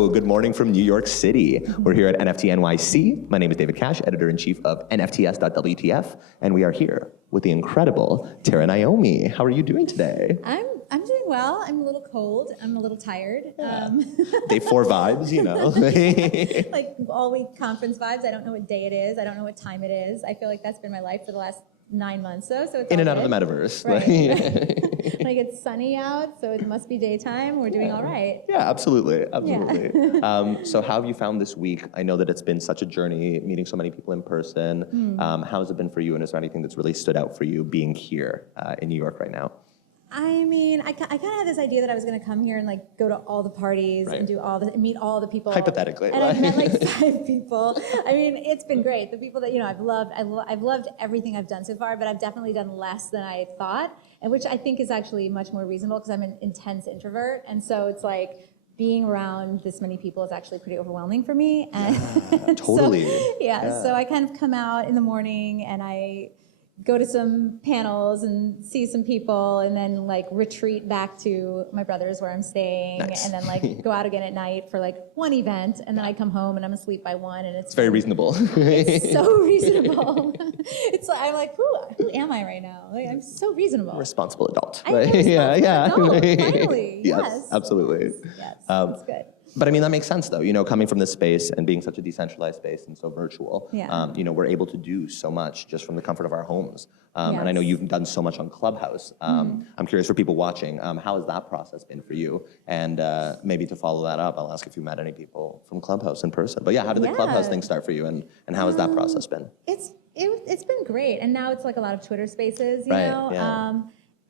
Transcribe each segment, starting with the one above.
Hello, good morning from New York City. We're here at NFT.NYC. My name is David Cash, editor-in-chief of NFTS.WTF, and we are here with the incredible Terra Naomi. How are you doing today? I'm doing well. I'm a little cold. I'm a little tired. Day 4 vibes, you know. Like all week conference vibes. I don't know what day it is. I don't know what time it is. I feel like that's been my life for the last 9 months though. So it's in and good. out of the metaverse. Right. Like it's sunny out, so it must be daytime. We're doing all right. Yeah, absolutely. Yeah. So how have you found this week? I know that it's been such a journey, meeting so many people in person. How has it been for you, and is there anything that's really stood out for you being here in New York right now? I mean, I kind of had this idea that I was going to come here and like go to all the parties and do meet all the people. Hypothetically, and I've met like 5 people. I mean, it's been great. The people that I've loved. I've loved everything I've done so far, but I've definitely done less than I thought, and which I think is actually much more reasonable because I'm an intense introvert, and so it's like being around this many people is actually pretty overwhelming for me. And totally. So I kind of come out in the morning and I go to some panels and see some people and then like retreat back to my brother's where I'm staying. Nice. And then like go out again at night for like one event, and then I come home and I'm asleep by 1, and it's Very reasonable. It's so reasonable. It's like I'm like, who am I right now? Like, I'm so reasonable. Responsible adult. I'm a responsible adult, finally. Yes, absolutely. Yes, that's good. But I mean, that makes sense though, coming from this space and being such a decentralized space and so virtual, we're able to do so much just from the comfort of our homes. And I know you've done so much on Clubhouse. I'm curious for people watching, how has that process been for you? And maybe to follow that up, I'll ask if you met any people from Clubhouse in person. But yeah, how did the Clubhouse thing start for you, and how has that process been? It's been great, and now it's like a lot of Twitter Spaces, you know? Yeah.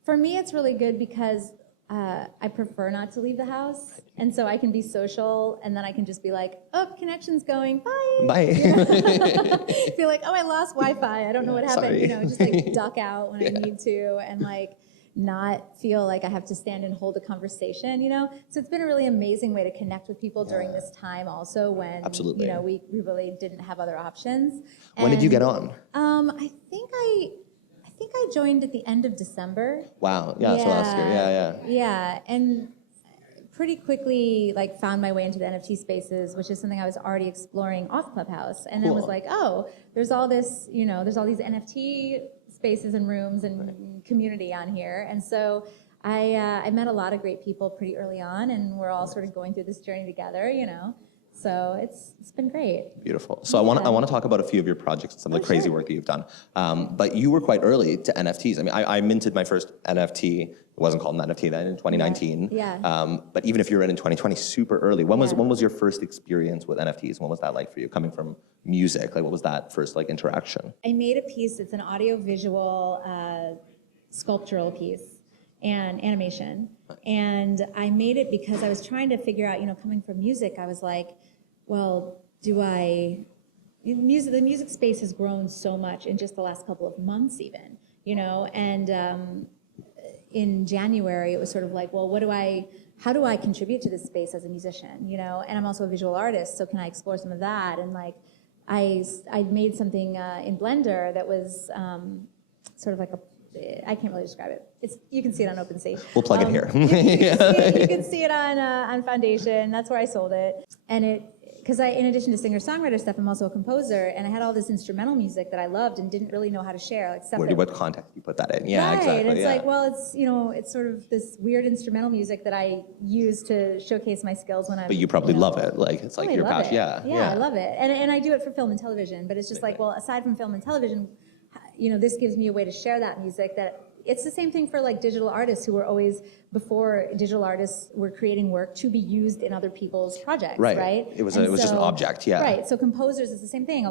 For me, it's really good because I prefer not to leave the house, and so I can be social, and then I can just be like, oh, connection's going, bye. Bye. Feel like, oh, I lost Wi-Fi, I don't know what happened, Sorry. just like duck out when I need to, and like not feel like I have to stand and hold a conversation, So it's been a really amazing way to connect with people during this time also when, Absolutely. We really didn't have other options. When did you get on? I think I joined at the end of December. Wow, so last year, Yeah, and pretty quickly like found my way into the NFT spaces, which is something I was already exploring off Clubhouse, and then was like, oh, there's all this, there's all these NFT spaces and rooms and community on here, and so I met a lot of great people pretty early on, and we're all sort of going through this journey together, So it's been great. Beautiful. So I want to talk about a few of your projects and some of the crazy work that you've done. But you were quite early to NFTs. I mean, I minted my first NFT. It wasn't called an NFT then, in 2019. Yeah. But even if you're in 2020, super early. When was your first experience with NFTs? What was that like for you, coming from music? Like, what was that first interaction? I made a piece. It's an audio-visual sculptural piece and animation. And I made it because I was trying to figure out, coming from music, I was like, well, the music space has grown so much in just the last couple of months even, and in January it was sort of like, well, how do I contribute to this space as a musician, and I'm also a visual artist, so can I explore some of that? And like, I made something in Blender that was sort of like I can't really describe it. You can see it on OpenSea. We'll plug it here. You can see it on Foundation. That's where I sold it. And because in addition to singer-songwriter stuff, I'm also a composer, and I had all this instrumental music that I loved and didn't really know how to share. Like stuff What context you put that in? Yeah, right. exactly. And it's like, well, it's sort of this weird instrumental music that I use to showcase my skills when I'm. But you probably love it. Like, it's like your passion. Yeah, I love it, and I do it for film and television. But it's just like, well, aside from film and television, this gives me a way to share that music. That it's the same thing for like digital artists who were always, before digital artists were creating work to be used in other people's projects, right? It was just an object, yeah. Right. So composers is the same thing.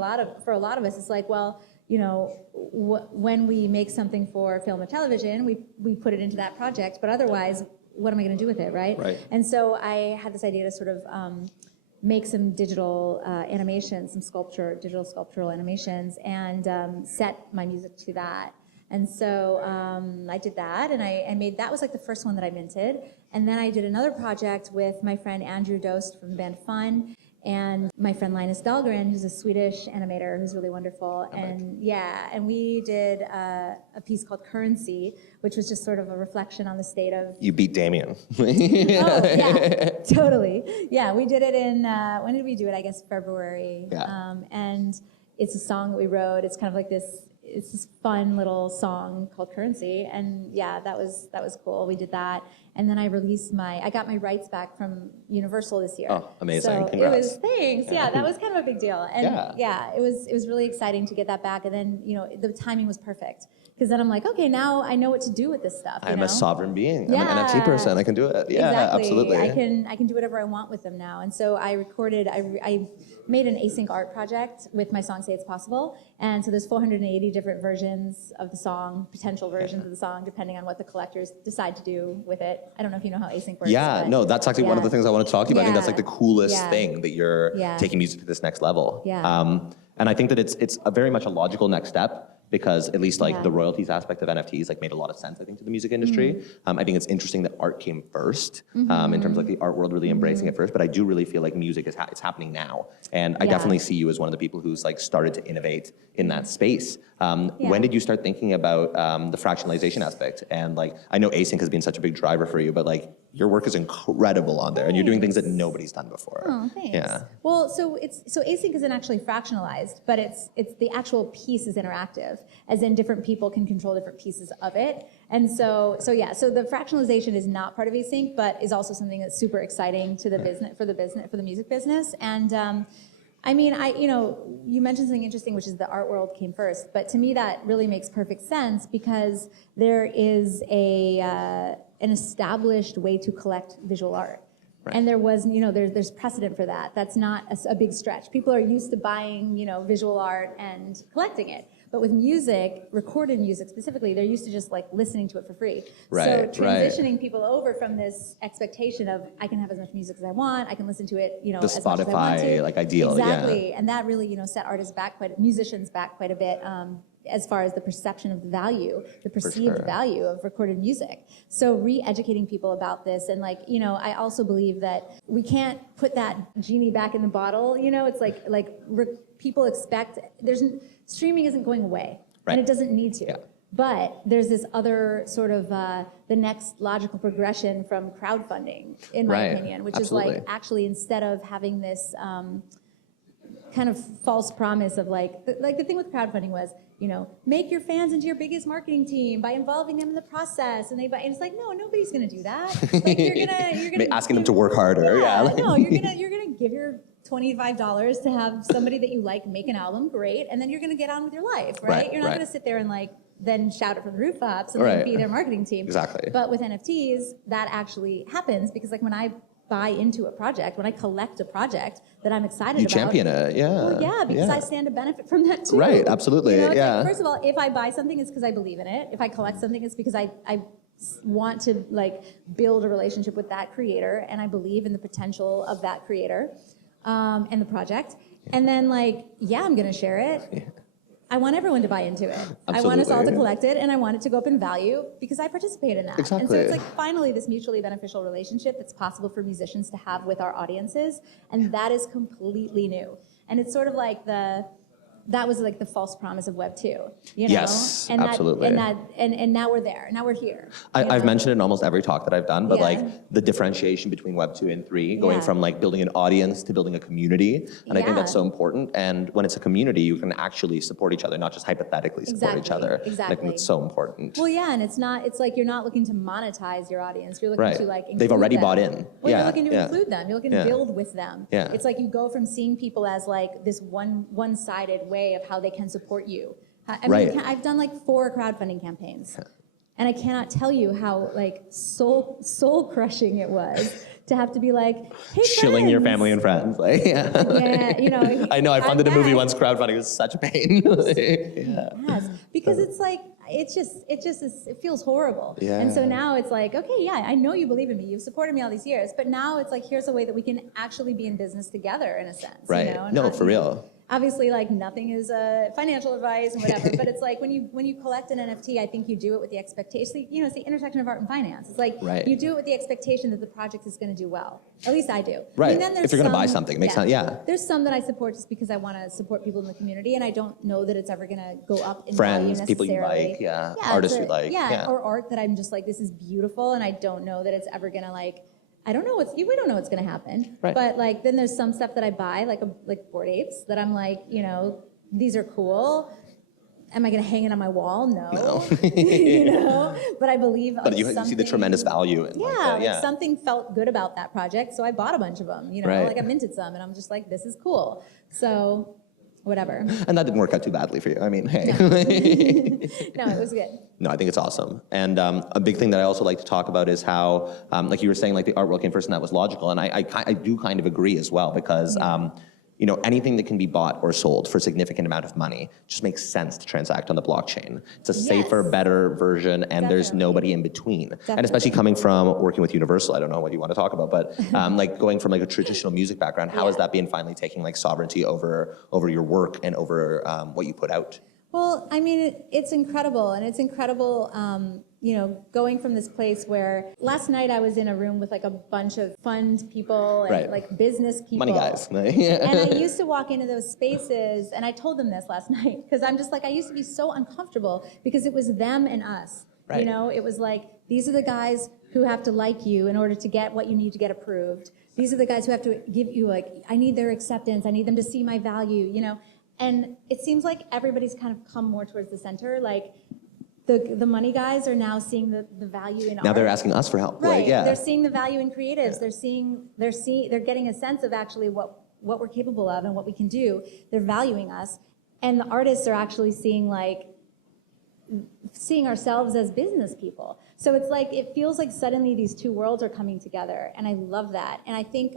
For a lot of us, it's like, well, when we make something for film or television, we put it into that project. But otherwise, what am I going to do with it, right? And so I had this idea to sort of make some digital animations, some digital sculptural animations, and set my music to that. And so I did that, and I made, that was like the first one that I minted. And then I did another project with my friend Andrew Dost from the band Fun, and my friend Linus Dahlgren, who's a Swedish animator who's really wonderful. And we did a piece called Currency, which was just sort of a reflection on the state of... You beat Damien. Oh, yeah, totally. Yeah, we did it in, when did we do it? I guess February. Yeah. And it's a song that we wrote. It's kind of like it's this fun little song called Currency. And yeah, that was cool. We did that. And then I got my rights back from Universal this year. Oh, amazing. So Congrats. it was, thanks. Yeah, that was kind of a big deal. And yeah, it was really exciting to get that back. And then, the timing was perfect. Because then I'm like, okay, now I know what to do with this stuff. I'm a sovereign being. Yeah. I'm an NFT person. I can do it. Yeah, exactly. absolutely. I can do whatever I want with them now. And so I made an async art project with my song Say It's Possible. And so there's 480 different versions of the song, potential versions of the song, depending on what the collectors decide to do with it. I don't know if you know how async works. Yeah, no, that's actually one of the things I want to talk to you about. I think that's like the coolest thing, that you're taking music to this next level. Yeah. And I think that it's very much a logical next step, because at least like the royalties aspect of NFTs like made a lot of sense, I think, to the music industry. I think it's interesting that art came first, in terms of like the art world really embracing it first, but I do really feel like music is it's happening now. And I definitely see you as one of the people who's like started to innovate in that space. When did you start thinking about the fractionalization aspect? And like, I know async has been such a big driver for you, but like your work is incredible on there, and you're doing things that nobody's done before. Oh, thanks. Yeah. Well, so async isn't actually fractionalized, but it's the actual piece is interactive, as in different people can control different pieces of it. And so the fractionalization is not part of async, but is also something that's super exciting to the business, for the music business. And I mean, you mentioned something interesting, which is the art world came first, but to me that really makes perfect sense, because there is an established way to collect visual art. Right. And there was, there's precedent for that. That's not a big stretch. People are used to buying, visual art and collecting it. But with music, recorded music specifically, they're used to just like listening to it for free. Right, so transitioning people over from this expectation of I can have as much music as I want, I can listen to it, the as much as I want to. Spotify like ideal, exactly. And that really, set musicians back quite a bit. As far as the perception of the value, the perceived value of recorded music. So re-educating people about this, and I also believe that we can't put that genie back in the bottle. It's people expect, streaming isn't going away, and it doesn't need to. Yeah. But there's this other sort of the next logical progression from crowdfunding, in my opinion, which is like actually, instead of having this kind of false promise of like the thing with crowdfunding was, make your fans into your biggest marketing team by involving them in the process, and it's like, no, nobody's gonna do that. Like, you're gonna asking them to work harder. No, you're gonna give your $25 to have somebody that you like make an album, great, and then you're gonna get on with your life, right? You're not gonna sit there and then shout it from the rooftops and then be their marketing team. Exactly. But with NFTs, that actually happens, because when I buy into a project, when I collect a project that I'm excited about. You champion it, yeah. Well, because I stand to benefit from that too. Right, absolutely, First of all, if I buy something, it's because I believe in it. If I collect something, it's because I want to build a relationship with that creator, and I believe in the potential of that creator and the project. And then I'm gonna share it. Yeah. I want everyone to buy into it. Absolutely. I want us all to collect it, and I want it to go up in value because I participate in that. Exactly. And so it's finally this mutually beneficial relationship that's possible for musicians to have with our audiences, and that is completely new. And it's sort of that was the false promise of Web 2, Yes, and absolutely. And now we're there. Now we're here. I've mentioned it in almost every talk that I've done, but the differentiation between Web 2 and 3, going from building an audience to building a community, and I think that's so important. And when it's a community, you can actually support each other, not just hypothetically support each other. Exactly. I think it's so important. Well, and it's you're not looking to monetize your audience. You're looking to include They've already them. bought in. Well, you're looking to include them. You're looking to build with them. Yeah. It's you go from seeing people as this one-sided way of how they can support you. I mean, I've done 4 crowdfunding campaigns, and I cannot tell you how soul crushing it was to have to be hey, shilling your family and friends. I know. I funded a movie once. Crowdfunding was such a pain. Yes, because it feels horrible. Yeah. And so now it's okay, I know you believe in me. You've supported me all these years, but now it's here's a way that we can actually be in business together, in a sense. Right. No, for real. obviously, like nothing is financial advice and whatever, but it's like when you collect an NFT, I think you do it with the expectation, you know, it's the intersection of art and finance. It's like you do it with the expectation that the project is going to do well. At least I do. Right. I mean, then if you're going to buy something, it makes sense. Yeah. There's some that I support just because I want to support people in the community, and I don't know that it's ever going to go up in value necessarily. People you like, artists you like. Or art that I'm just like, this is beautiful, and I don't know that it's ever going to like, I don't know we don't know what's going to happen. Right. But like, then there's some stuff that I buy, like Bored Apes, that I'm like, you know, these are cool. Am I going to hang it on my wall? No. You know, but I believe. But you see the tremendous value in like something felt good about that project, so I bought a bunch of them. You know, like I minted some, and I'm just like, this is cool. So, whatever. And that didn't work out too badly for you. I mean, hey. No, it was good. No, I think it's awesome. And a big thing that I also like to talk about is how, like you were saying, like the artwork came first, and that was logical. And I do kind of agree as well, because you know, anything that can be bought or sold for a significant amount of money just makes sense to transact on the blockchain. It's a safer, better version, and there's nobody in between. And especially coming from working with Universal, I don't know what you want to talk about, but like going from like a traditional music background, how has that been finally taking like sovereignty over your work and over what you put out? Well, I mean, it's incredible, and it's incredible, you know, going from this place where last night I was in a room with like a bunch of fund people and like business people. Money guys. And I used to walk into those spaces, and I told them this last night, because I'm just like, I used to be so uncomfortable because it was them and us. You know, it was like, these are the guys who have to like you in order to get what you need to get approved. These are the guys who have to give you, like, I need their acceptance. I need them to see my value, you know. And it seems like everybody's kind of come more towards the center. Like the money guys are now seeing the value in art. Now they're asking us for help. Right. Like, They're seeing the value in creatives. They're getting a sense of actually what we're capable of and what we can do. They're valuing us. And the artists are actually seeing ourselves as business people. So it's like, it feels like suddenly these two worlds are coming together. And I love that. And I think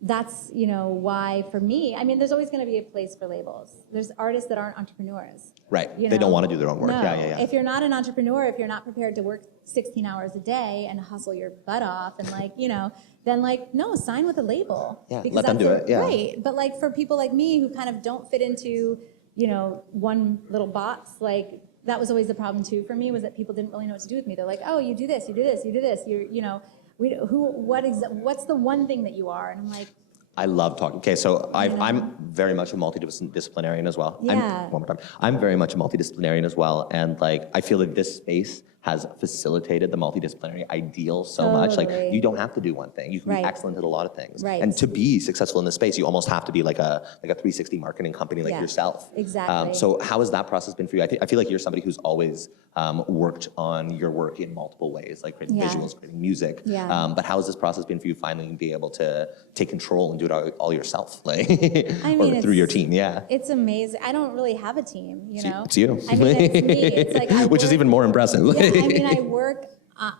that's, you know, why for me, I mean, there's always going to be a place for labels. There's artists that aren't entrepreneurs. Right. You know? They don't want to do their own work. No. Yeah. If you're not an entrepreneur, if you're not prepared to work 16 hours a day and hustle your butt off and like, you know, then like, no, sign with a label. Yeah, let them do it. Yeah. Right. But like for people like me who kind of don't fit into, you know, one little box, like that was always the problem too for me, was that people didn't really know what to do with me. They're like, oh, you do this, you do this, you do this. You know, what's the one thing that you are? And I'm like, I love talking. Okay, so I'm very much a multidisciplinarian as well. Yeah. One more time. I'm very much a multidisciplinarian as well, and like I feel that this space has facilitated the multidisciplinary ideal so much. Like you don't have to do one thing. You can be excellent at a lot of things. Right. And to be successful in this space, you almost have to be like a 360 marketing company like yourself. Exactly. So how has that process been for you? I feel like you're somebody who's always worked on your work in multiple ways, like creating visuals, creating music. But how has this process been for you finally being able to take control and do it all yourself, like, I mean, or through your team? Yeah. It's amazing. I don't really have a team, you know? It's you. I mean, it's me. It's like which is even more impressive. Yeah, I mean, I work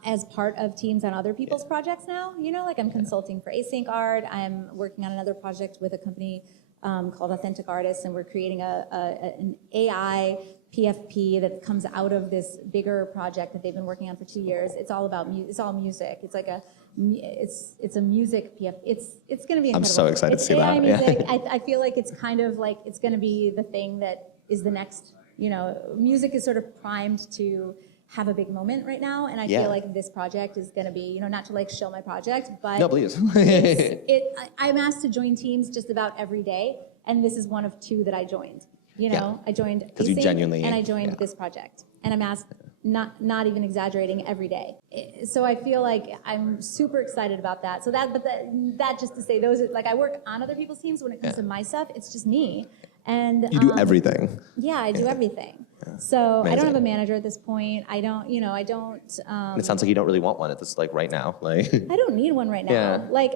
as part of teams on other people's projects now. You know, like I'm consulting for Async Art. I'm working on another project with a company called Authentic Artists, and we're creating an AI PFP that comes out of this bigger project that they've been working on for 2 years. It's all about it's all music. It's like it's a music PFP. It's going to be incredible. I'm so excited to see AI that. Music. I feel like it's kind of like it's going to be the thing that is the next. You know, music is sort of primed to have a big moment right now, and I feel like this project is going to be, you know, not to like shill my project, but no, please. I'm asked to join teams just about every day, and this is one of 2 that I joined. You know, I joined because you genuinely, and I joined this project, and I'm asked, not even exaggerating, every day. So I feel like I'm super excited about that. So that just to say, those are, like, I work on other people's teams. When it comes to my stuff, it's just me. And you do everything. Yeah, I do everything. So amazing. I don't have a manager at this point. I don't, you know, I don't. It sounds like you don't really want one at this, like right now. Like I don't need one right now. Like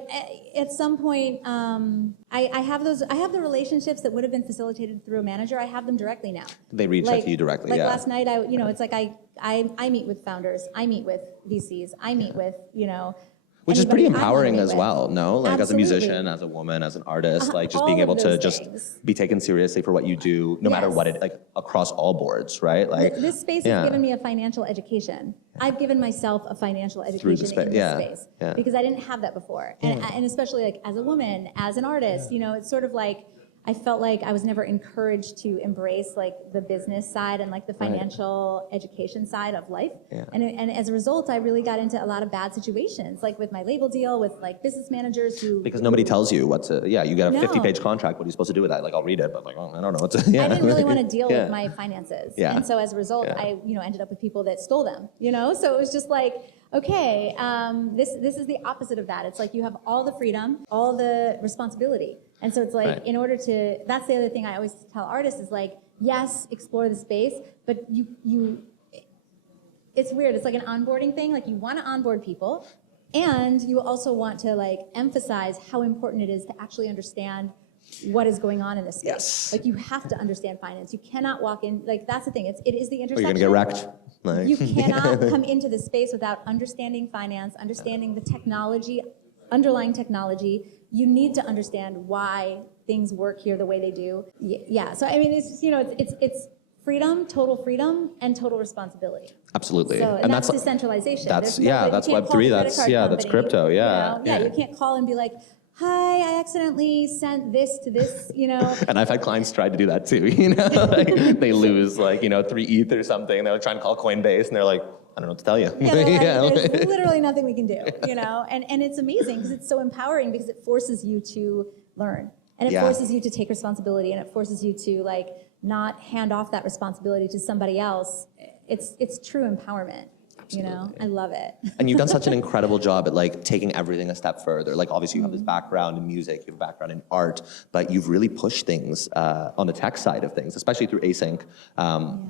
at some point, I have the relationships that would have been facilitated through a manager. I have them directly now. They reach out to you directly. Like last night, it's like I meet with founders. I meet with VCs. I meet with, you know. Which is pretty empowering as well, no? Like as a musician, as a woman, as an artist, like just being able to just be taken seriously for what you do, no matter what it, like across all boards, right? Like this space has given me a financial education. I've given myself a financial education in this space because I didn't have that before. And especially like as a woman, as an artist, you know, it's sort of like, I felt like I was never encouraged to embrace like the business side and like the financial education side of life. Yeah. And as a result, I really got into a lot of bad situations, like with my label deal, with like business managers who... Because nobody tells you what to, you got a 50-page contract, what are you supposed to do with that? Like, I'll read it, but like, oh, I don't know what to, I didn't really want to deal with my finances. Yeah. And so as a result, I, ended up with people that stole them, So it was just like, okay, this is the opposite of that. It's like you have all the freedom, all the responsibility. And so it's like, in order to, that's the other thing I always tell artists is like, yes, explore the space, but it's weird. It's like an onboarding thing. Like you want to onboard people, and you also want to like emphasize how important it is to actually understand what is going on in this space. Yes. Like you have to understand finance. You cannot walk in, like that's the thing. It is the intersection. Or you're gonna get wrecked. Like, you cannot come into this space without understanding finance, understanding the technology, underlying technology. You need to understand why things work here the way they do. Yeah. So I mean, it's it's freedom, and total responsibility. Absolutely. So, and that's decentralization. That's that's Web3. That's crypto. Yeah. You can't call and be like, hi, I accidentally sent this to this, And I've had clients try to do that too, like, they lose like, 3 ETH or something. They're like trying to call Coinbase and they're like, I don't know what to tell you. Yeah, there's literally nothing we can do, and it's amazing because it's so empowering because it forces you to learn and it forces you to take responsibility and it forces you to like not hand off that responsibility to somebody else. It's true empowerment. Absolutely. I love it. And you've done such an incredible job at like taking everything a step further. Like obviously you have this background in music, you have a background in art, but you've really pushed things on the tech side of things, especially through async,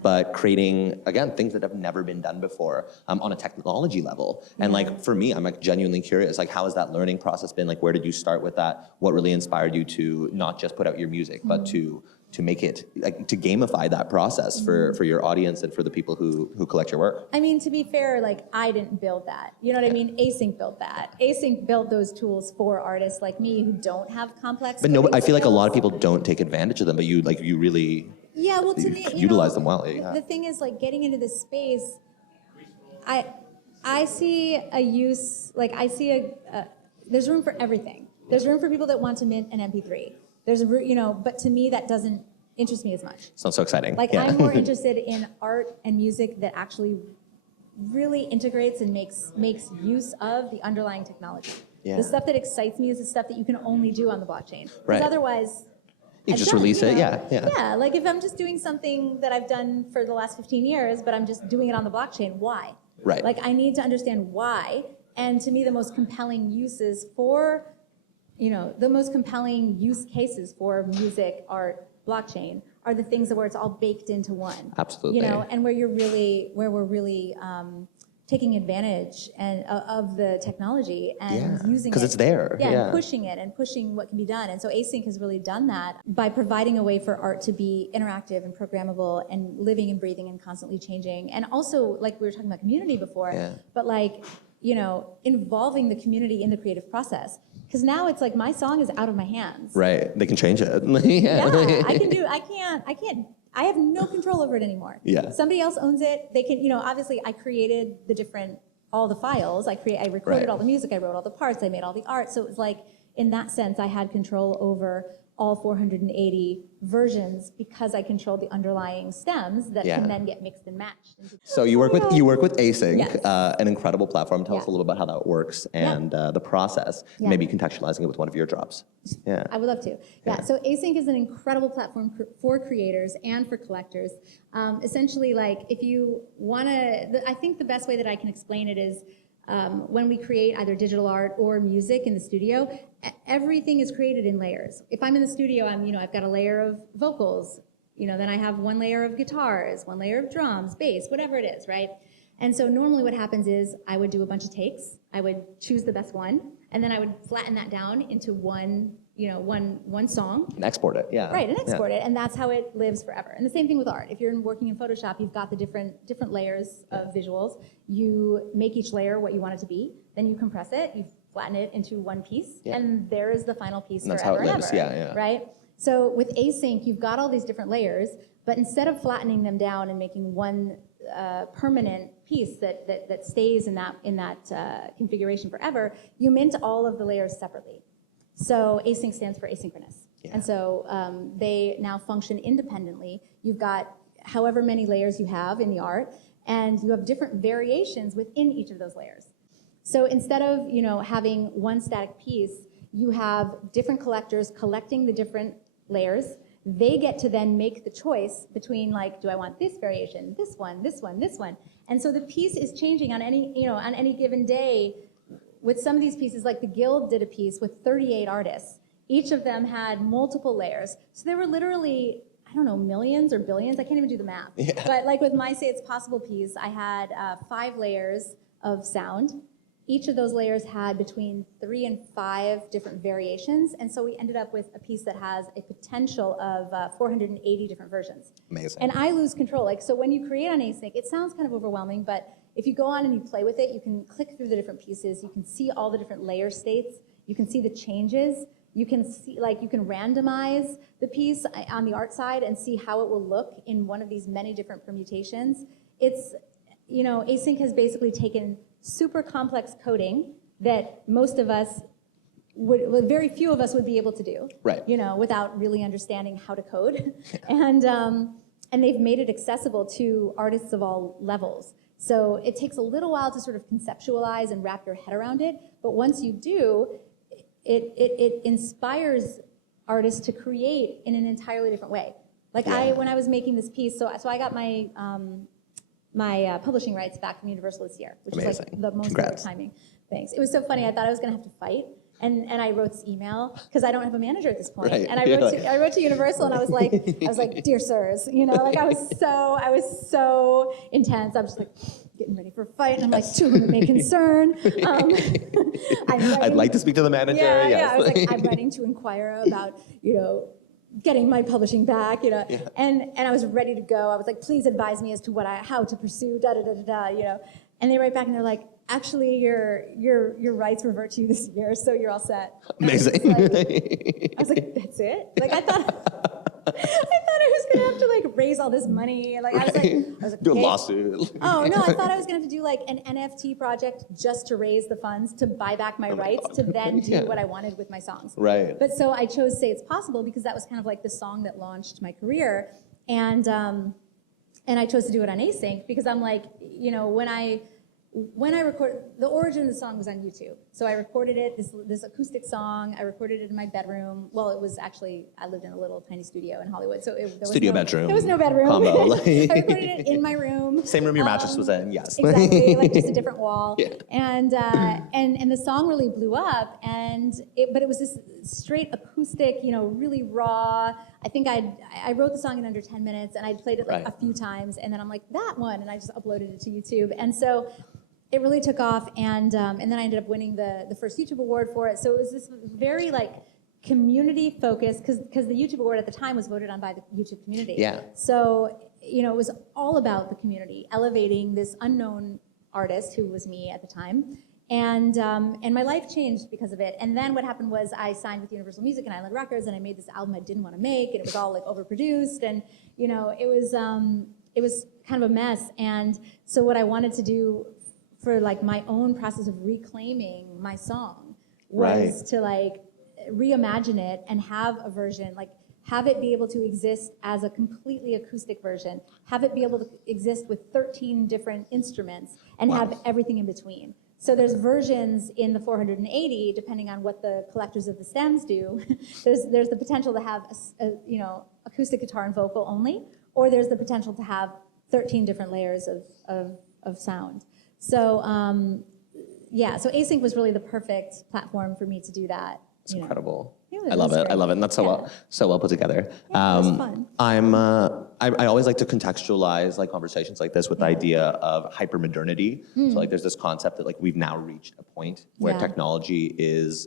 but creating, again, things that have never been done before on a technology level. And like for me, I'm like genuinely curious, like how has that learning process been? Like where did you start with that? What really inspired you to not just put out your music, but to make it, like to gamify that process for your audience and for the people who collect your work? I mean, to be fair, like I didn't build that. You know what I mean? Async built that. Async built those tools for artists like me who don't have complex. But no, I feel like a lot of people don't take advantage of them, but you really well, to me, utilize them well. The thing is, like getting into this space, I see a use, like I see there's room for everything. There's room for people that want to mint an MP3. There's but to me that doesn't interest me as much. Sounds so exciting. Like I'm more interested in art and music that actually really integrates and makes use of the underlying technology. Yeah. The stuff that excites me is the stuff that you can only do on the blockchain. Right. Because otherwise, you just release it. Yeah. Yeah. Like if I'm just doing something that I've done for the last 15 years, but I'm just doing it on the blockchain, why? Right. Like I need to understand why. And to me, the most compelling uses for the most compelling use cases for music, art, blockchain are the things where it's all baked into one. Absolutely. And where we're really taking advantage of the technology and using it. Because it's there. And pushing it and pushing what can be done. And so Async has really done that by providing a way for art to be interactive and programmable and living and breathing and constantly changing. And also, like we were talking about community before, but like, involving the community in the creative process. Because now it's like my song is out of my hands. Right. They can change it. I have no control over it anymore. Yeah. Somebody else owns it. They can, obviously I created all the files. I recorded all the music. I wrote all the parts. I made all the art. So it was like, in that sense, I had control over all 480 versions because I controlled the underlying stems that can then get mixed and matched. So you work with Async, an incredible platform. Tell us a little about how that works and the process. Maybe contextualizing it with one of your drops. Yeah, I would love to. So Async is an incredible platform for creators and for collectors. Essentially, like if you want to, I think the best way that I can explain it is when we create either digital art or music in the studio, everything is created in layers. If I'm in the studio, I've got a layer of vocals, then I have one layer of guitars, one layer of drums, bass, whatever it is, right? And so normally what happens is I would do a bunch of takes, I would choose the best one, and then I would flatten that down into one song. And export it, Right, and export it, and that's how it lives forever. And the same thing with art. If you're working in Photoshop, you've got the different layers of visuals. You make each layer what you want it to be, then you compress it, you flatten it into one piece, and there is the final piece and that's forever how it lives. and ever, right? So with Async, you've got all these different layers, but instead of flattening them down and making one permanent piece that stays in that configuration forever, you mint all of the layers separately. So Async stands for asynchronous. And so they now function independently. You've got however many layers you have in the art, and you have different variations within each of those layers. So instead of having one static piece, you have different collectors collecting the different layers. They get to then make the choice between do I want this variation, this one, this one, this one. And so the piece is changing on any given day. With some of these pieces, like the Guild did a piece with 38 artists. Each of them had multiple layers. So there were literally, I don't know, millions or billions. I can't even do the math. Yeah. But like with my Say It's Possible piece, I had 5 layers of sound. Each of those layers had between 3 and 5 different variations. And so we ended up with a piece that has a potential of 480 different versions. Amazing. And I lose control. So when you create on async, it sounds kind of overwhelming, but if you go on and you play with it, you can click through the different pieces. You can see all the different layer states. You can see the changes. You can see, you can randomize the piece on the art side and see how it will look in one of these many different permutations. It's, async has basically taken super complex coding that most of us very few of us would be able to do, right? Without really understanding how to code, and they've made it accessible to artists of all levels. So it takes a little while to sort of conceptualize and wrap your head around it, but once you do, it inspires artists to create in an entirely different way. When I was making this piece, so I got my my publishing rights back from Universal this year, which Amazing. is the most perfect timing. Thanks. It was so funny. I thought I was going to have to fight, and I wrote this email because I don't have a manager at this point. Right. And I wrote to Universal, and I was like, dear sirs, I was so intense. I was just getting ready for a fight, and I'm like, to whom it may concern. I'd like to speak to the manager. Yeah, yes. I was like, I'm writing to inquire about getting my publishing back, and I was ready to go. I was like, please advise me as to how to pursue, and they write back and they're like, actually, your rights revert to you this year, so you're all set. Amazing. I was like, that's it? I thought I was gonna have to raise all this money. I was like, do a lawsuit. Oh no, I thought I was gonna have to do an NFT project just to raise the funds to buy back my rights to then do what I wanted with my songs. Right. But so I chose Say It's Possible because that was kind of the song that launched my career, and I chose to do it on async because I'm when I record, the origin of the song was on YouTube. So I recorded it, this acoustic song. I recorded it in my bedroom. Well, it was actually, I lived in a little tiny studio in Hollywood. So bedroom. There was no bedroom. Combo. I recorded it in my room. Same room your mattress was in, yes. Exactly, just a different wall. Yeah. And the song really blew up, but it was this straight acoustic, really raw. I think I wrote the song in under 10 minutes, and I played it a few times, and then I'm like, that one, and I just uploaded it to YouTube. And so it really took off, and then I ended up winning the first YouTube award for it. So it was this very community focused, because the YouTube award at the time was voted on by the YouTube community. Yeah. So it was all about the community, elevating this unknown artist who was me at the time, and my life changed because of it. And then what happened was I signed with Universal Music and Island Records, and I made this album I didn't want to make, and it was all overproduced, and it was kind of a mess. And so what I wanted to do for my own process of reclaiming my song was to reimagine it and have a version, have it be able to exist as a completely acoustic version, have it be able to exist with 13 different instruments, and have everything in between. So there's versions in the 480, depending on what the collectors of the stems do. there's the potential to have acoustic guitar and vocal only, or there's the potential to have 13 different layers of sound. So so async was really the perfect platform for me to do that. It's incredible. Yeah, I love it. I love it, and that's so well put together. Yeah, it was fun. I always like to contextualize conversations like this with the idea of hypermodernity. So there's this concept that we've now reached a point where technology is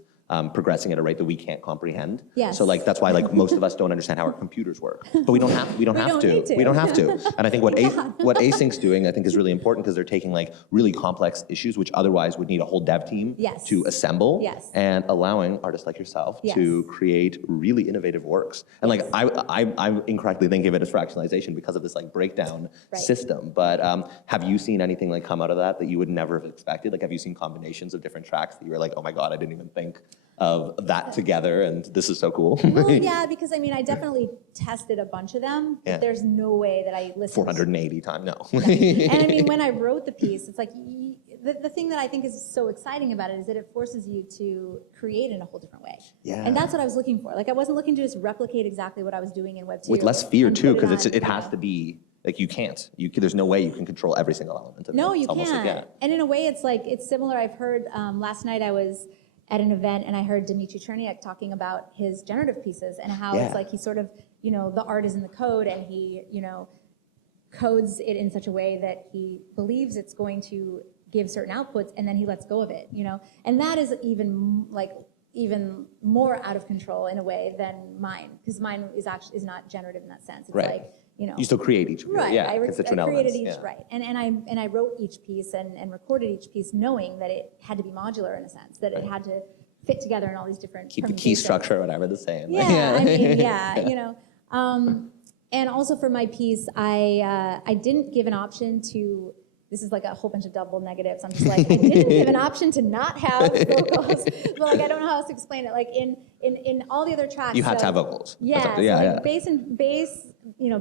progressing at a rate that we can't comprehend. Yes. So that's why most of us don't understand how our computers work. But we don't have to. We don't have to. And I think what async's doing, I think, is really important because they're taking really complex issues which otherwise would need a whole dev team to assemble, and allowing artists like yourself to create really innovative works. And I'm incorrectly thinking of it as fractionalization because of this breakdown system. But have you seen anything come out of that you would never have expected? Have you seen combinations of different tracks that you were oh my God, I didn't even think of that together, and this is so cool. Well, yeah, because I mean, I definitely tested a bunch of them, but Yeah. there's no way that I listened. 480 times, no. Yeah. And I mean, when I wrote the piece, it's like, the thing that I think is so exciting about it is that it forces you to create in a whole different way. Yeah. And that's what I was looking for. Like, I wasn't looking to just replicate exactly what I was doing in Web 2. With less fear and too, put because on, it has to be, like you can't. There's no way you can control every single element of it. No, you It's almost can't. like, yeah. And in a way, it's like, it's similar. I've heard, last night I was at an event and I heard Dmitry Cherniak talking about his generative pieces and how Yeah. it's like he sort of, the art is in the code and he, codes it in such a way that he believes it's going to give certain outputs and then he lets go of it, And that is even more out of control in a way than mine, because mine is not generative in that sense. It's Right. like, You still create each, right. yeah, I constituent created elements. each, Yeah. right. And I wrote each piece and recorded each piece knowing that it had to be modular in a sense, that it had to fit together in all these different Keep the key permutations. structure, whatever the same. Yeah, I mean, yeah, and also for my piece, I didn't give an option to, this is like a whole bunch of double negatives. I'm just like, I didn't give an option to not have vocals. But like, I don't know how else to explain it. Like in all the other tracks. You had to have vocals. Yeah, Yeah, so yeah. like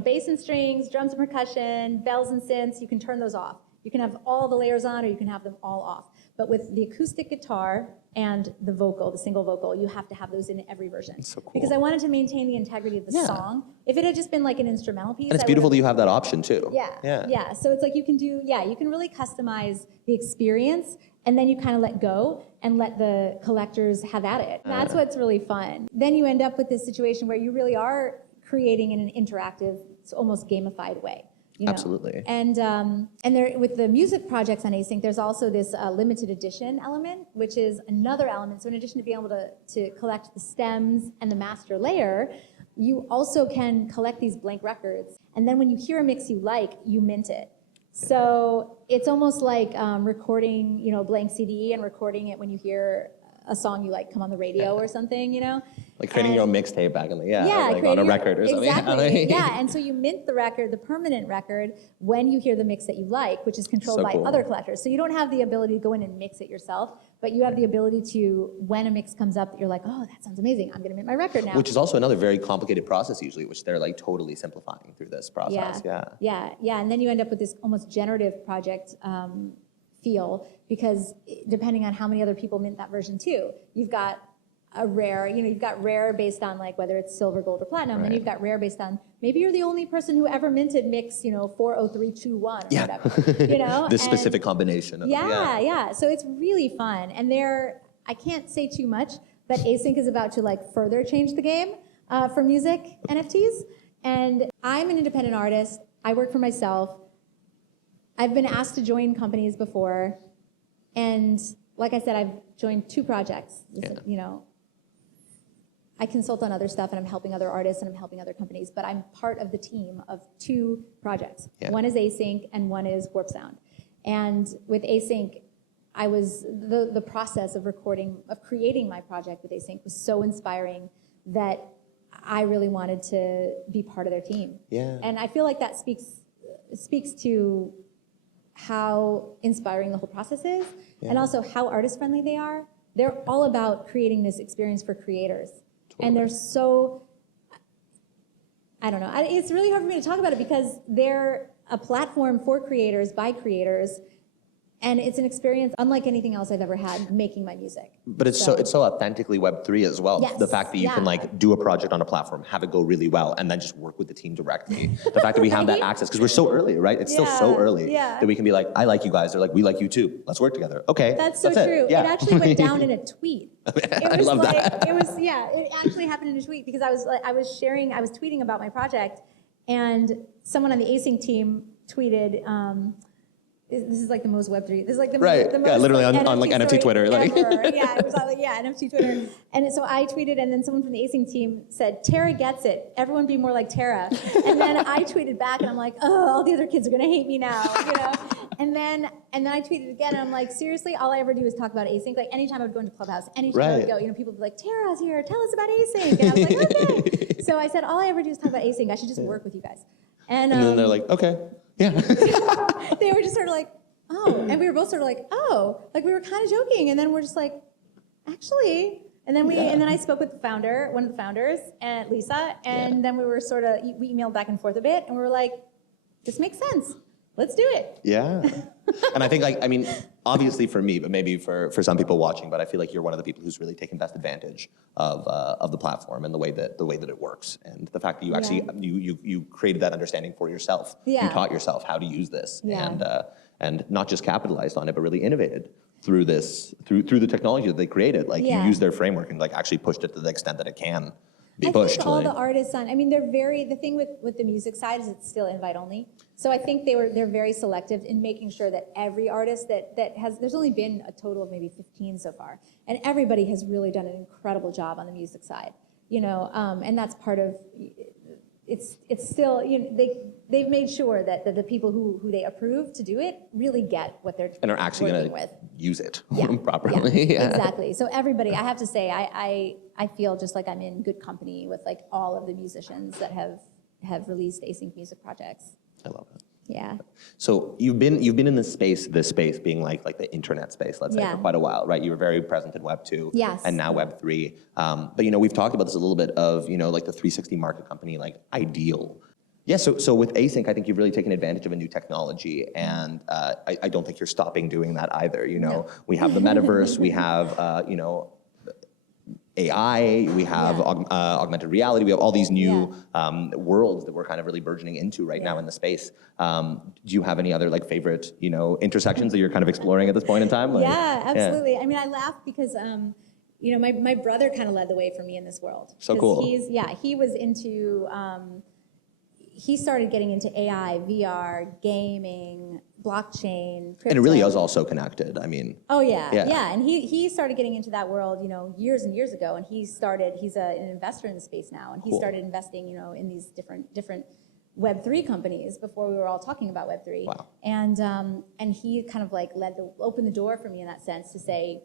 bass and strings, drums and percussion, bells and synths, you can turn those off. You can have all the layers on or you can have them all off. But with the acoustic guitar and the vocal, the single vocal, you have to have those in every version. So cool. Because I wanted to maintain the integrity of the song. If it had just been like an instrumental piece, And it's beautiful that you have that option too. Yeah. So it's like you can really customize the experience and then you kind of let go and let the collectors have at it. That's what's really fun. Then you end up with this situation where you really are creating in an interactive, it's almost gamified way. Absolutely. And there, with the music projects on Async, there's also this limited edition element, which is another element. So in addition to being able to collect the stems and the master layer, you also can collect these blank records. And then when you hear a mix you like, you mint it. So it's almost like recording, a blank CD and recording it when you hear a song you like come on the radio or something, Like creating your own mixtape back in the, like on a your, record or something. Exactly, yeah, and so you mint the record, the permanent record, when you hear the mix that you like, which is controlled by other collectors. So you don't have the ability to go in and mix it yourself, but you have the ability to, when a mix comes up, you're like, oh, that sounds amazing, I'm gonna mint my record now. Which is also another very complicated process usually, which they're like totally simplifying through this process, Yeah, and then you end up with this almost generative project feel, because depending on how many other people mint that version too, you've got a rare, you've got rare based on like whether it's silver, gold, or platinum, then you've got rare based on maybe you're the only person who ever minted mix, 40321 or whatever, This specific combination of So it's really fun, and I can't say too much, but Async is about to like further change the game for music NFTs, and I'm an independent artist. I work for myself. I've been asked to join companies before, and like I said, I've joined 2 projects. I consult on other stuff, and I'm helping other artists, and I'm helping other companies, but I'm part of the team of 2 projects. One is Async, and one is Warp Sound. And with Async, the process of creating my project with Async was so inspiring that I really wanted to be part of their team. Yeah. And I feel like that speaks to how inspiring the whole process is, and also how artist-friendly they are. They're all about creating this experience for creators. Totally. And they're so, I don't know, it's really hard for me to talk about it because they're a platform for creators, by creators, and it's an experience unlike anything else I've ever had making my music. But it's so authentically Web3 as well. Yes, the fact that you can like do a project on a platform, have it go really well, and then just work with the team directly. The fact that we have that access, because we're so early, right? It's still so early that we can be like, I like you guys. They're like, we like you too. Let's work together. Okay. That's so true. Yeah. It actually went down in a tweet. I love that. It actually happened in a tweet because I was tweeting about my project, and someone on the Async team tweeted, this is like the most Web3. This is like the most literally like, on like NFT Twitter. Like. It was like, NFT Twitter. And so I tweeted, and then someone from the Async team said, Terra gets it. Everyone be more like Terra. And then I tweeted back, and I'm like, oh, all the other kids are gonna hate me now, And then I tweeted again, and I'm like, seriously, all I ever do is talk about Async. Like anytime I would go into Clubhouse, anytime I would go, people would be like, Terra's here, tell us about Async. And I was like, okay. So I said, all I ever do is talk about Async. I should just work with you guys. And then they're like, okay. Yeah. They were just sort of like, oh, and we were both sort of like, oh, like we were kind of joking, and then we're just like, actually, And then I spoke with one of the founders, and Lisa, and then we emailed back and forth a bit, and we were like, this makes sense. Let's do it. Yeah. And I think, obviously for me, but maybe for some people watching, but I feel like you're one of the people who's really taken best advantage of the platform and the way that it works, and the fact that you actually you created that understanding for yourself. Yeah. You taught yourself how to use this, and not just capitalized on it, but really innovated through the technology that they created. You used their framework and actually pushed it to the extent that it can be pushed. I think all the artists the thing with the music side is it's still invite only. So I think they're very selective in making sure that every artist that has, there's only been a total of maybe 15 so far, and everybody has really done an incredible job on the music side, and that's part of, it's still, they've made sure that the people who they approve to do it really get what they're and are actually going to to use it Yeah, properly. Yeah. exactly. So everybody, I have to say, I feel just like I'm in good company with all of the musicians that have released async music projects. I love it. Yeah. So you've been in this space being like the internet space, let's say, for quite a while, right? You were very present in Web 2, yes, and now Web 3. But we've talked about this a little bit of the 360 market company ideal. Yeah. So with async, I think you've really taken advantage of a new technology, and I don't think you're stopping doing that either. No. We have the metaverse, we have AI, we have augmented reality, we have all these new worlds that we're kind of really burgeoning into right now in the space. Do you have any other favorite, intersections that you're kind of exploring at this point in time? Yeah, absolutely. Yeah. I mean, I laugh because, my brother kind of led the way for me in this world. So cool. He was into, he started getting into AI, VR, gaming, blockchain, crypto. And it really is also connected. I mean. Oh yeah. And he started getting into that world, years and years ago. And he's an investor in the space now, and he started investing, in these different Web3 companies before we were all talking about Web3. Wow. And he kind of opened the door for me in that sense to say,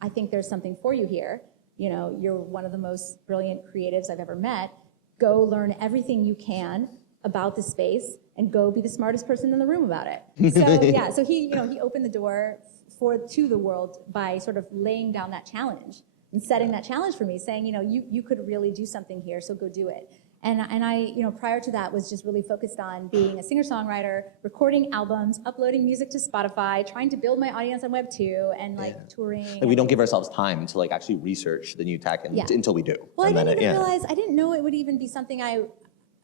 I think there's something for you here. You're one of the most brilliant creatives I've ever met. Go learn everything you can about the space and go be the smartest person in the room about it. So he opened the door to the world by sort of laying down that challenge and setting that challenge for me, saying, you could really do something here, so go do it. And I, prior to that, was just really focused on being a singer-songwriter, recording albums, uploading music to Spotify, trying to build my audience on Web 2, and touring. And we don't give ourselves time to actually research the new tech until we do. Well, I didn't even realize, I didn't know it would even be something I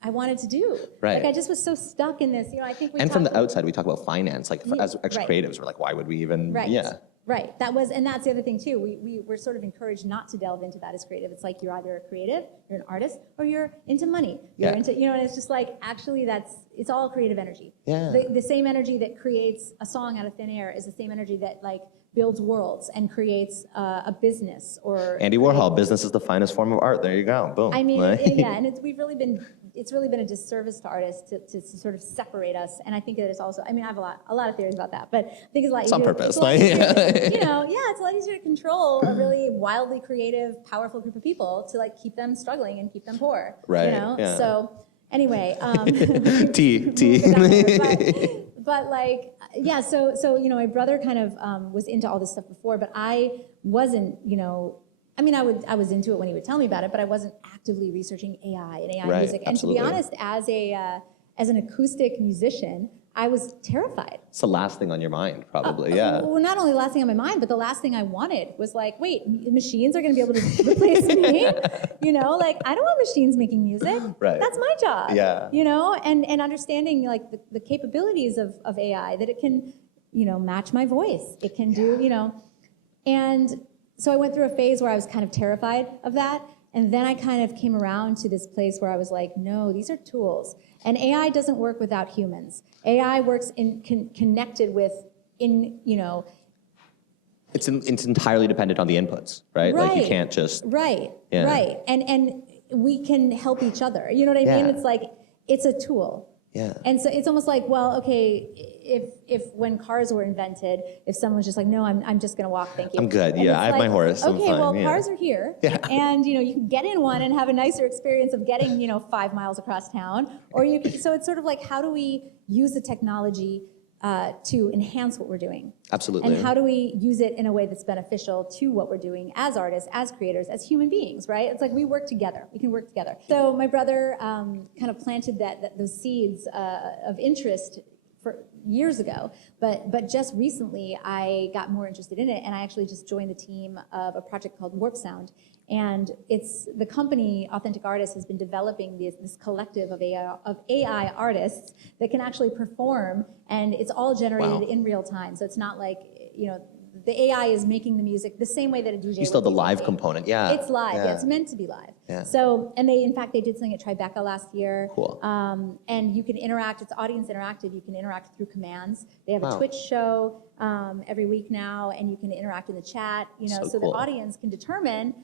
wanted to do. Right. I just was so stuck in this. I think from the outside, we talk about finance. As ex-creatives, we're why would we even? Right. Yeah. Right. That's the other thing too. We're sort of encouraged not to delve into that as creative. It's you're either a creative, you're an artist, or you're into money. You're into, and it's just actually it's all creative energy. Yeah. The same energy that creates a song out of thin air is the same energy that builds worlds and creates a business or. Andy Warhol, business is the finest form of art. There you go. Boom. I mean, and it's really been a disservice to artists to sort of separate us. And I think it is also, I have a lot of theories about that, but I think it's a lot easier. On purpose. It's a lot easier to control a really wildly creative, powerful group of people to keep them struggling and keep them poor. Right. Yeah. So anyway. T. But so my brother kind of was into all this stuff before, but I wasn't, I was into it when he would tell me about it, but I wasn't actively researching AI and AI music. And absolutely. To be honest, as an acoustic musician, I was terrified. It's the last thing on your mind, probably. Yeah. Well, not only the last thing on my mind, but the last thing I wanted was wait, machines are going to be able to replace me? I don't want machines making music. Right. That's my job. Yeah. And understanding the capabilities of AI, that it can, match my voice. It can do, and so I went through a phase where I was kind of terrified of that. And then I kind of came around to this place where I was no, these are tools. And AI doesn't work without humans. AI works connected with, It's entirely dependent on the inputs, right? Right. You can't just. Right, yeah. Right. And we can help each other. You know what I mean? It's it's a tool. Yeah. And so it's almost okay, if when cars were invented, if someone's just no, I'm just gonna walk, thank you. I'm good, and I have my horse, I'm okay, fine. well, cars are here, and you can get in one and have a nicer experience of getting 5 miles across town, or you can, so it's sort of how do we use the technology to enhance what we're doing. Absolutely. And how do we use it in a way that's beneficial to what we're doing as artists, as creators, as human beings, right? It's like we work together. We can work together. So my brother kind of planted those seeds of interest for years ago, but just recently I got more interested in it, and I actually just joined the team of a project called Warp Sound. And it's the company, Authentic Artists, has been developing this collective of AI artists that can actually perform, and it's all generated in real time. So it's not like, the AI is making the music the same way that a DJ You still have the live component, yeah. It's live, yeah, it's meant to be live. Yeah. So, and in fact, they did something at Tribeca last year. Cool. And you can interact, it's audience interactive, you can interact through commands. They have a Twitch show every week now, and you can interact in the chat, so the audience can determine,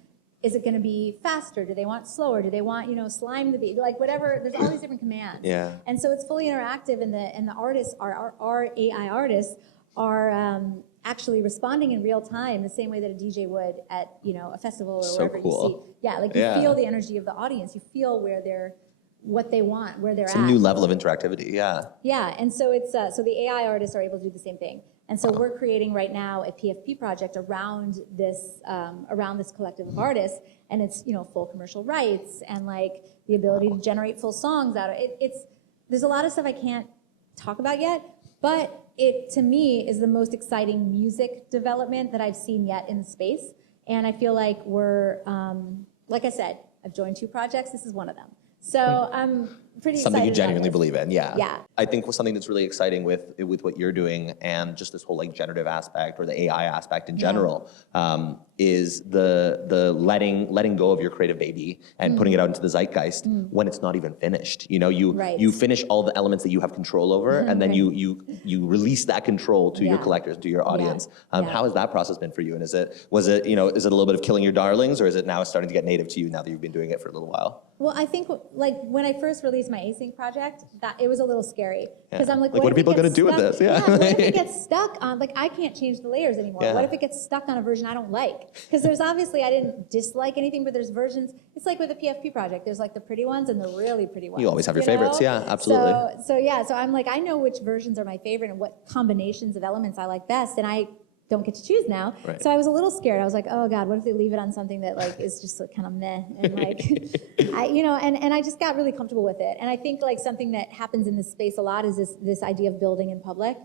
is it going to be faster? Do they want slower? Do they want, slime the beat? Like whatever, there's all these different commands. Yeah. And so it's fully interactive, and the artists, our AI artists, are actually responding in real time the same way that a DJ would at a festival or wherever you see. Yeah, like you feel the energy of the audience. You feel what they want, where they're at. It's a new level of interactivity, yeah. Yeah, and so it's so the AI artists are able to do the same thing. And so we're creating right now a PFP project around this collective of artists, and it's full commercial rights and like the ability to generate full songs out of it. There's a lot of stuff I can't talk about yet, but it to me is the most exciting music development that I've seen yet in the space. And I feel like we're like I said, I've joined 2 projects. This is one of them. So I'm pretty excited. Something you genuinely believe in, yeah. Yeah. I think something that's really exciting with what you're doing, and just this whole like generative aspect or the AI aspect in general, is the letting go of your creative baby and putting it out into the zeitgeist when it's not even finished. You finish all the elements that you have control over, and then you release that control to your collectors, to your audience. How has that process been for you? And is it a little bit of killing your darlings, or is it now starting to get native to you now that you've been doing it for a little while? Well, I think like when I first released my async project, that it was a little scary because I'm like, what are people going to do with this? Yeah. What if it gets stuck on, like, I can't change the layers anymore. Yeah. What if it gets stuck on a version I don't like? Because there's obviously, I didn't dislike anything, but there's versions. It's like with the PFP project. There's like the pretty ones and the really pretty ones. You always have your favorites. Yeah, absolutely. So I'm like, I know which versions are my favorite and what combinations of elements I like best, and I don't get to choose now. Right. So I was a little scared. I was like, oh God, what if they leave it on something that like is just like kind of meh, and like, and I just got really comfortable with it. And I think like something that happens in this space a lot is this idea of building in public,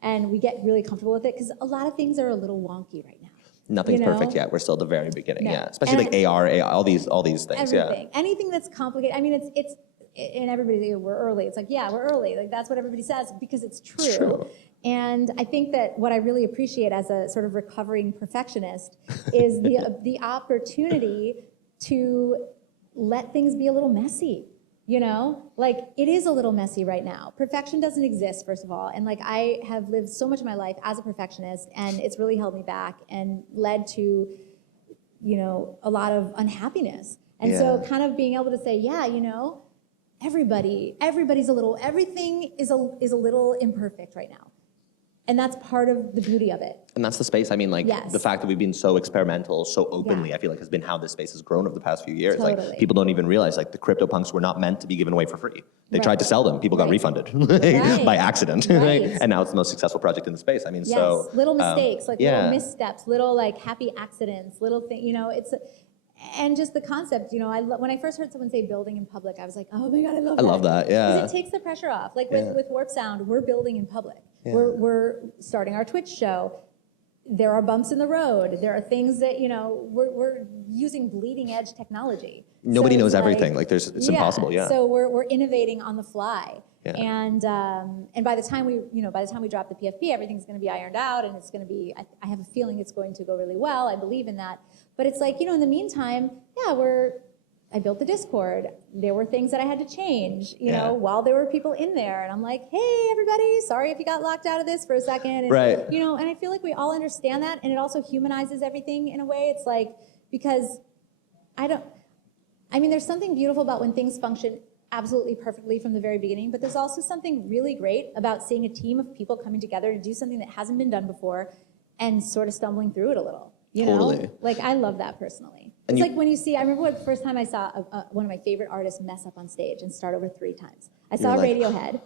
and we get really comfortable with it because a lot of things are a little wonky right now. Nothing's perfect yet. We're still at the very beginning, especially like AR, all these things, everything. Anything that's complicated. I mean, it's and everybody, we're early. It's like, yeah, we're early. Like that's what everybody says because it's true. It's true. And I think that what I really appreciate as a sort of recovering perfectionist is the opportunity to let things be a little messy, Like, it is a little messy right now. Perfection doesn't exist, first of all. And, like, I have lived so much of my life as a perfectionist, and it's really held me back and led to, a lot of unhappiness. And so kind of being able to say, everything is a little imperfect right now. And that's part of the beauty of it. And that's the space. I mean, like, the fact that we've been so experimental, so openly, I feel like has been how this space has grown over the past few years. Totally. Like, people don't even realize, like, the CryptoPunks were not meant to be given away for free. They tried to sell them. People got refunded by accident. And now it's the most successful project in the space. I mean, so... little mistakes, like little missteps, little, like, happy accidents, little things, it's... And just the concept, when I first heard someone say building in public, I was like, oh my God, I love that. I love that, yeah. Because it takes the pressure off. Like with Warp Sound, we're building in public. Yeah. We're starting our Twitch show. There are bumps in the road. There are things that, we're using bleeding edge technology. Nobody knows everything. Like it's impossible, So we're innovating on the fly. Yeah. And by the time we drop the PFP, everything's going to be ironed out, and it's going to be, I have a feeling it's going to go really well. I believe in that. But it's like, in the meantime, I built the Discord. There were things that I had to change, while there were people in there. And I'm like, hey, everybody, sorry if you got locked out of this for a second. And, and I feel like we all understand that. And it also humanizes everything in a way. It's like, because there's something beautiful about when things function absolutely perfectly from the very beginning, but there's also something really great about seeing a team of people coming together to do something that hasn't been done before and sort of stumbling through it a little. Totally. Like, I love that personally. It's like when you see, I remember the first time I saw one of my favorite artists mess up on stage and start over 3 times. I saw Radiohead,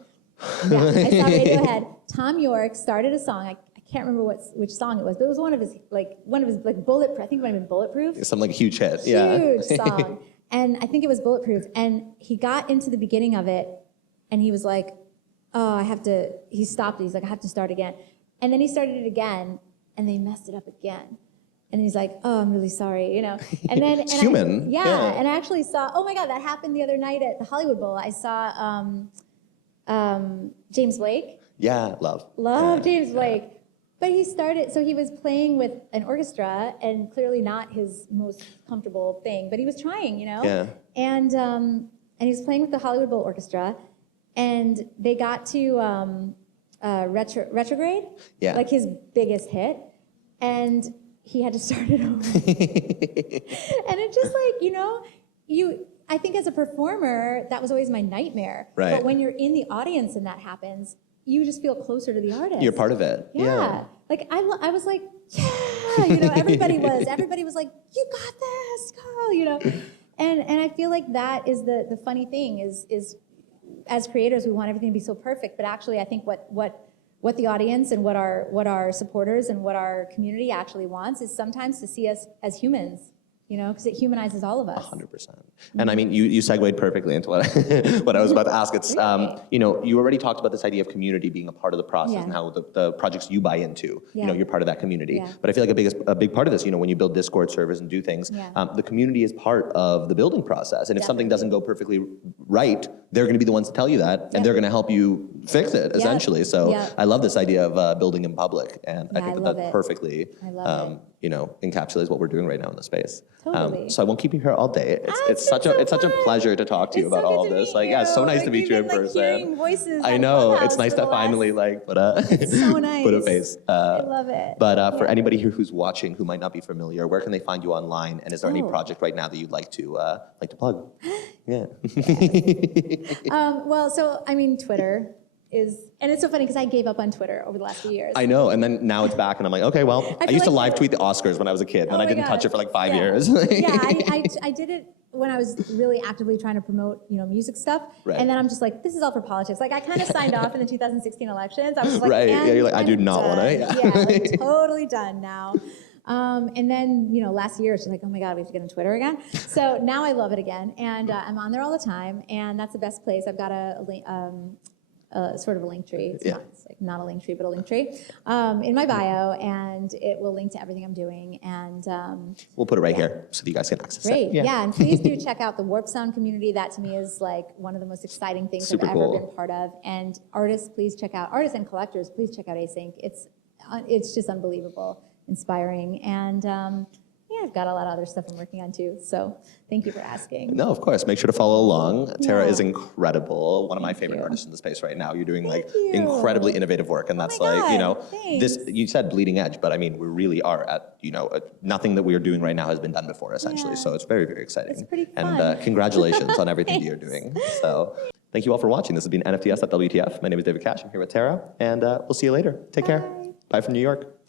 Yeah, I saw Radiohead. Tom York started a song. I can't remember which song it was, but it was one of his Bulletproof. I think it might have been Bulletproof. Some like huge hit. Yeah. Huge song. And I think it was Bulletproof. And he got into the beginning of it, and he was like, "Oh, he stopped it. He's like, I have to start again." And then he started it again, and they messed it up again. And he's like, "Oh, I'm really sorry," And then it's human. And I actually saw. Oh my God, that happened the other night at the Hollywood Bowl. I saw James Blake. Yeah, love James Blake. But he was playing with an orchestra, and clearly not his most comfortable thing, but he was trying, Yeah. And he was playing with the Hollywood Bowl Orchestra, and they got to Retrograde, like his biggest hit, and he had to start it over. And it's just like, I think as a performer, that was always my nightmare. Right. But when you're in the audience and that happens, you just feel closer to the artist. You're part of it. Yeah. Like I was like, yeah, everybody was like, you got this, go, And I feel like that is the funny thing is as creators, we want everything to be so perfect, but actually I think what the audience and what our supporters and what our community actually wants is sometimes to see us as humans, because it humanizes all of us. 100%. And I mean, you segued perfectly into what what I was about to ask. It's, you already talked about this idea of community being a part of the process and how the projects you buy into, you're part of that community. Yeah. But I feel like a big part of this, when you build Discord servers and do things, the community is part of the building process. And if something doesn't go perfectly right, they're going to be the ones to tell you that, and they're going to help you fix it, essentially. So I love this idea of building in public, and I think that perfectly encapsulates what we're doing right now in the space. Totally. So I won't keep you here all day. It's such a pleasure to talk to you about all of this. Like, it's so nice to meet you in person. I know it's nice to finally put a so nice. put a face. I love it. But for anybody here who's watching who might not be familiar, where can they find you online? And is there any project right now that you'd like to plug? Yeah. Well, so I mean, Twitter. And it's so funny because I gave up on Twitter over the last few years. I know, and then now it's back, and I'm like, okay, well, I used to live tweet the Oscars when I was a kid, and I didn't touch it for like 5 years. I did it when I was really actively trying to promote, music stuff, and then I'm just like, this is all for politics. Like I kind of signed off in the 2016 elections. I was like, you're like, I do not want to. Yeah, totally done now. And then, last year, it's just like, oh my God, we have to get on Twitter again. So now I love it again, and I'm on there all the time, and that's the best place. I've got sort of a link tree. It's not a link tree, but a link tree in my bio, and it will link to everything I'm doing. And we'll put it right here so that you guys can access it. Yeah, and please do check out the Warp Sound community. That to me is like one of the most exciting things I've ever been part of. And artists and collectors, please check out Async. It's just unbelievable, inspiring, and I've got a lot of other stuff I'm working on too. So thank you for asking. No, of course. Make sure to follow along. Terra is incredible. One of my favorite artists in the space right now. You're doing incredibly innovative work, and that's this. You said bleeding edge, but I mean we really are at nothing that we are doing right now has been done before, essentially. So it's very, very exciting. It's pretty fun. And congratulations on everything that you're doing. So thank you all for watching. This has been NFTS.WTF. My name is David Cash. I'm here with Terra, and we'll see you later. Take care. Bye from New York.